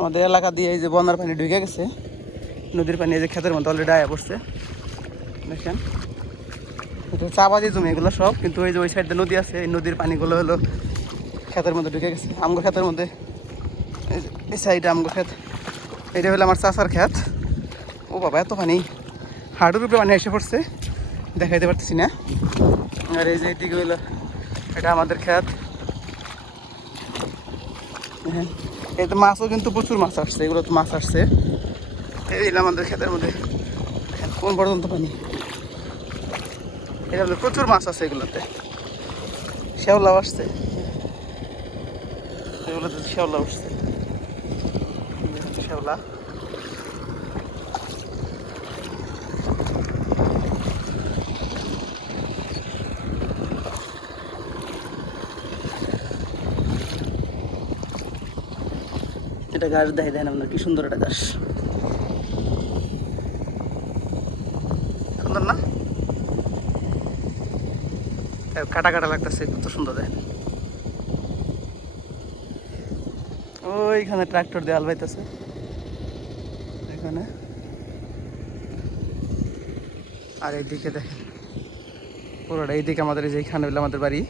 আমাদের এলাকা দিয়ে এই যে বন্যার পানি ঢুকে গেছে, নদীর পানি এই যে ক্ষেতের মধ্যে অলরেডি আয়া পড়ছে। দেখেন এটা চাবাদি জমি এগুলো সব, কিন্তু ওই যে ওই সাইডে নদী আছে, এই নদীর পানিগুলো হলো ক্ষেতের মধ্যে ঢুকে গেছে। আমগো ক্ষেতের মধ্যে এই সাইডে আমগো ক্ষেত, এটা হলো আমার চাচার ক্ষেত। ও বাবা এত পানি, হাড়ুর উপরে পানি এসে পড়ছে, দেখাইতে পারতেছি না। আর এই যে এইদিকে হইলো এটা আমাদের ক্ষেত। হ্যাঁ এই তো মাছও কিন্তু প্রচুর মাছ আসছে, এগুলো তো মাছ আসছে। এই আমাদের ক্ষেতের মধ্যে কোন পর্যন্ত পানি, এটা প্রচুর মাছ আছে এগুলোতে। শ্যাওলাও আসছে, এগুলোতে শ্যাওলা উঠছে, শ্যাওলা। এটা গাছ দেয় দেন আপনার, কি সুন্দর একটা গাছ, সুন্দর না? কাটা কাটা লাগতেছে, কত সুন্দর দেয়। ওইখানে ট্রাক্টর দিয়ে আলবাইতেছে এখানে। আর এইদিকে দেখেন পুরোটা, এইদিকে আমাদের এই যে এখানে হলো আমাদের বাড়ি।